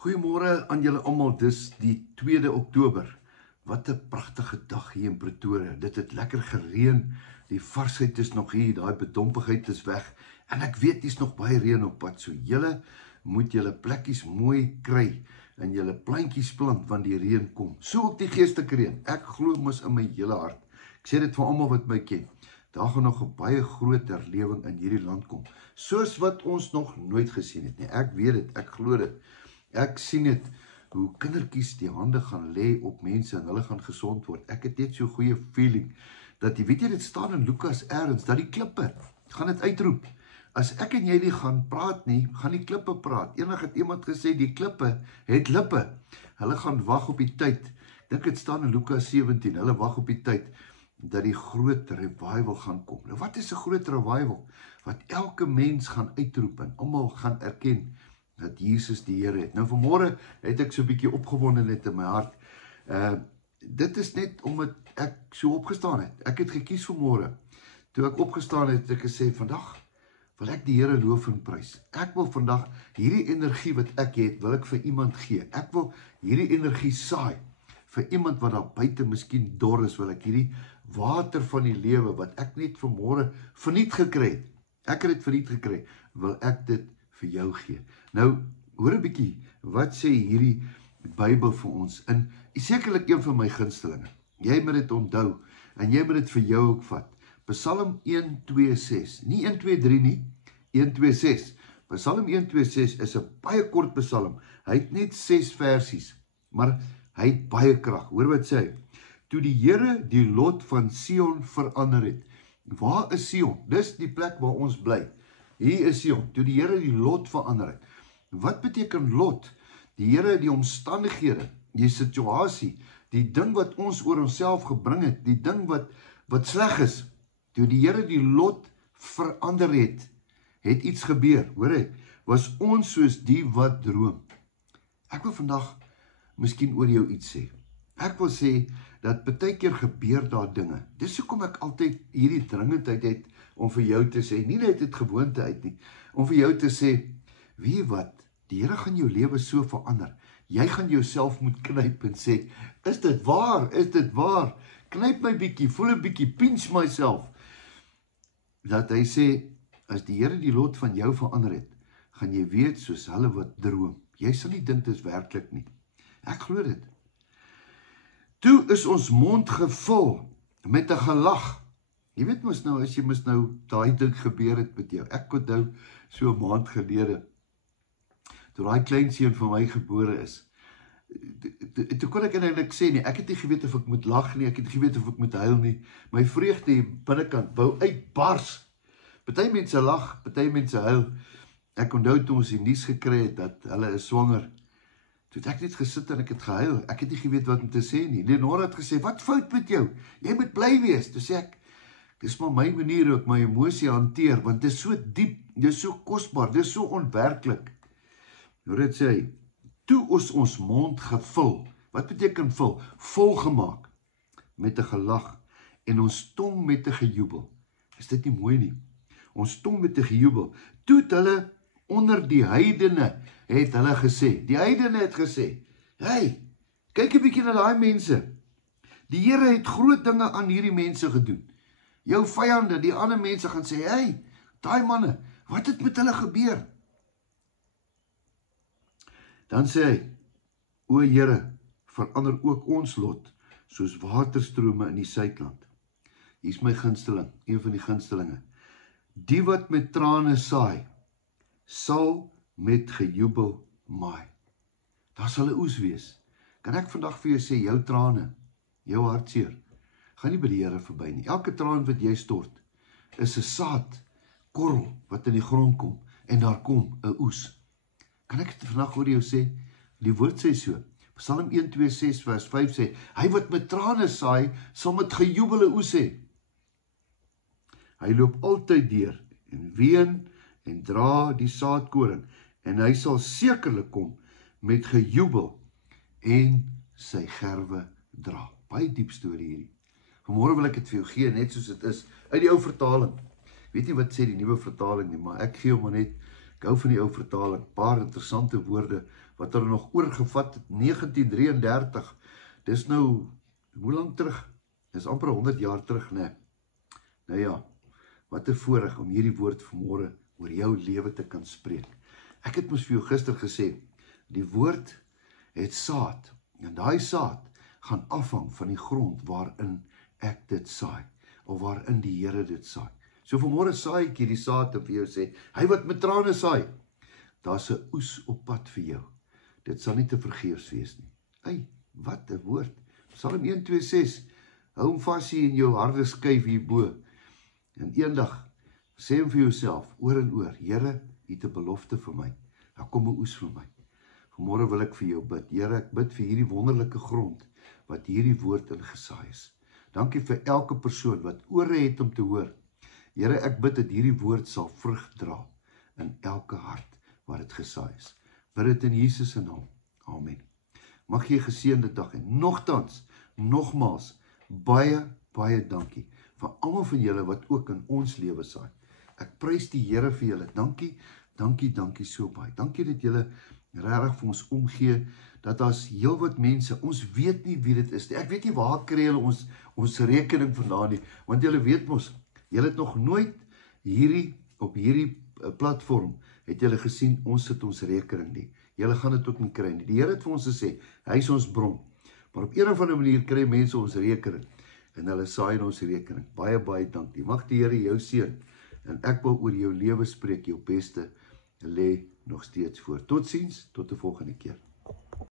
Goeiemôre aan julle almal, dis die 2de Oktober. Wat 'n pragtige dag hier in Pretoria. Dit het lekker gereën, die varsheid is nog hier, daai bedompigheid is weg en ek weet dis nog baie reën op pad. So julle moet julle plekkies mooi kry en julle plantjies plant want die reën kom. So ook die geestelike reën. Ek glo mos in my hele hart. Ek sê dit vir almal wat my ken. Daar gaan nog 'n baie groot herlewing in hierdie land kom, soos wat ons nog nooit gesien het nie. Ek weet dit, ek glo dit. Ek sien dit, hoe kindertjies die hande gaan lê op mense en hulle gaan gesond word. Ek het net so goeie feeling, dat jy weet jy, dit staan in Lukas ergens, dat die klippe gaan dit uitroep. As ek en jy nie gaan praat nie, gaan die klippe praat. Eendag het iemand gesê, die klippe het lippe. Hulle gaan wag op die tyd. Ek dink dit staan in Lukas 17, hulle wag op die tyd, dat die groot revival gaan kom. Nou wat is 'n groot revival? Wat elke mens gaan uitroep en almal gaan erken, dat Jesus die Here het. Nou vanmôre het ek so 'n bietjie opgewonde net in my hart. Dit is net omdat ek so opgestaan het. Ek het gekies vanmôre. Toe ek opgestaan het ek gesê, vandag wil ek die Here loof en prys. Ek wil vandag hierdie energie wat ek het, wil ek vir iemand gee. Ek wil hierdie energie saai vir iemand wat daar buite miskien dor is. Wil ek hierdie water van die lewe wat ek net vanmôre verniet gekry het. Ek het dit verniet gekry. Wil ek dit vir jou gee. Nou, hoor 'n bietjie, wat sê hierdie Bybel vir ons? En sekerlik een van my gunstelinge. Jy moet dit onthou en jy moet dit vir jou ook vat. Psalm 126, nie 123 nie, 126. Psalm 126 is 'n baie kort psalm. Hy het net 6 versies, maar hy het baie krag. Hoor wat sê hy? Toe die Here die lot van Sion verander het. Waar is Sion? Dis die plek waar ons bly. Hier is Sion, toe die Here die lot verander het. Wat beteken lot? Die Here, die omstandighede, die situasie, die ding wat ons oor onsself gebring het, die ding wat sleg is, toe die Here die lot verander het iets gebeur, hoor jy, was ons soos die wat droom. Ek wil vandag miskien oor jou iets sê. Ek wil sê, dat baie keer gebeur daar dinge. Dis hoekom ek altyd hierdie dringendheid het, om vir jou te sê, nie net dit gewoonte uit nie, om vir jou te sê, weet wat, die Here gaan jou lewe so verander, jy gaan jouself moet knyp en sê, is dit waar, is dit waar, knyp my bietjie, voel 'n bietjie, pinch myself, dat hy sê, as die Here die lot van jou verander het, gaan jy weet soos hulle wat droom, jy sal nie dink dit is werklik nie, ek glo dit. Toe is ons mond gevul met 'n gelag. Jy weet mos nou, as jy mos nou daai ding gebeur het met jou. Ek onthou so 'n maand gelede, toe daai kleinseun van my gebore is, toe kon ek eintlik sê nie, ek het nie geweet of ek moet lag nie, ek het nie geweet of ek moet huil nie. My vreugde hier binnekant wou uitbars. Party mense lag, party mense huil. Ek onthou toe ons die nuus gekry het dat hulle is swanger. Toe het ek net gesit en ek het gehuil. Ek het nie geweet wat om te sê nie. Leonora het gesê, wat fout met jou? Jy moet bly wees. Toe sê ek, dis maar my manier hoe ek my emosie hanteer, want dit is so diep, dit is so kosbaar, dit is so onwerklik. Nou dit sê hy, toe is ons mond gevul. Wat beteken vul? Volgemaak met 'n gelag en ons tong met 'n gejubel. Is dit nie mooi nie? Ons tong met 'n gejubel. Toe het hulle onder die heidene het hulle gesê, die heidene het gesê, hey, kyk 'n bietjie na daai mense. Die Here het groot dinge aan hierdie mense gedoen. Jou vyande, die ander mense gaan sê, hey, daai manne, wat het met hulle gebeur? Dan sê hy, o Here, verander ook ons lot, soos waterstrome in die suidland. Hier is my gunsteling, een van die gunstelinge. Die wat met trane saai, sal met gejubel maai. Daar sal 'n oes wees. Kan ek vandag vir jou sê, jou trane, jou hartseer, gaan nie by die Here verby nie. Elke traan wat jy stort, is 'n saadkorrel wat in die grond kom, en daar kom 'n oes. Kan ek dit vandag oor jou sê? Die woord sê so, Psalm 126 vers 5 sê, hy wat met trane saai, sal met gejubel 'n oes hê. Hy loop altyd deur, en ween, en dra die saadkoring, en hy sal sekerlik kom met gejubel en sy gerwe dra. Baie diep storie hierdie. Vanmôre wil ek dit vir jou gee, net soos dit is, uit die ou vertaling. Weet nie wat sê die nuwe vertaling nie, maar ek gee hom maar net, ek hou van die ou vertaling, paar interessante woorde wat hulle nog oorgevat het, 1933, dis nou, hoe lang terug? Dis amper 100 jaar terug, né? Nou ja, wat 'n voorreg om hierdie woord vanmôre oor jou lewe te kan spreek. Ek het mos vir jou gister gesê, die woord het saad, en daai saad gaan afhang van die grond waarin ek dit saai, of waarin die Here dit saai. So vanmôre saai ek hierdie saad en vir jou sê, hy wat met trane saai, daar's 'n oes op pad vir jou. Dit sal nie te vergeefs wees nie. Hey, wat 'n woord. Psalm 1:2:6, hou hom vas hier in jou harde skyf hierbo. En eendag sê hom vir jouself, oor en oor, Here, U het 'n belofte vir my. Daar kom 'n oes vir my. Vanmôre wil ek vir jou bid. Here, ek bid vir hierdie wonderlike grond wat hierdie woord ingesaai is. Dankie vir elke persoon wat ore het om te hoor. Here, ek bid dat hierdie woord sal vrug dra in elke hart waar dit gesaai is. Bid dit in Jesus se naam. Amen. Mag jy 'n geseënde dag hê. Nogtans, nogmaals, baie dankie vir almal van julle wat ook in ons lewe saai. Ek prys die Here vir julle. Dankie so baie. Dankie dat julle regtig vir ons omgee, dat daar's heelwat mense, ons weet nie wie dit is nie. Ek weet nie waar kry hulle ons rekening vandaan nie, want julle weet mos, julle het nog nooit op hierdie platform, het julle gesien, ons sit ons rekening nie. Julle gaan dit ook nie kry nie. Die Here het vir ons gesê, hy is ons bron. Maar op een of ander manier kry mense ons rekening, en hulle saai in ons rekening. Baie dankie. Mag die Here jou seën, en ek wil oor jou lewe spreek, jou beste lê nog steeds voor. Totsiens, tot 'n volgende keer.